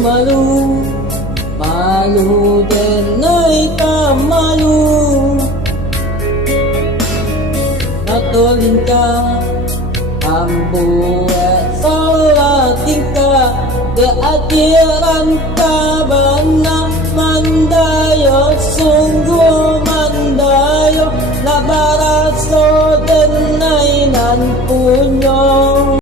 malu, malu din ay tamalu. Natulin ka, ang buwan sa ating ka, keadiran ka ba na mandayo, sungguh mandayo, nabaraso din ay nanpun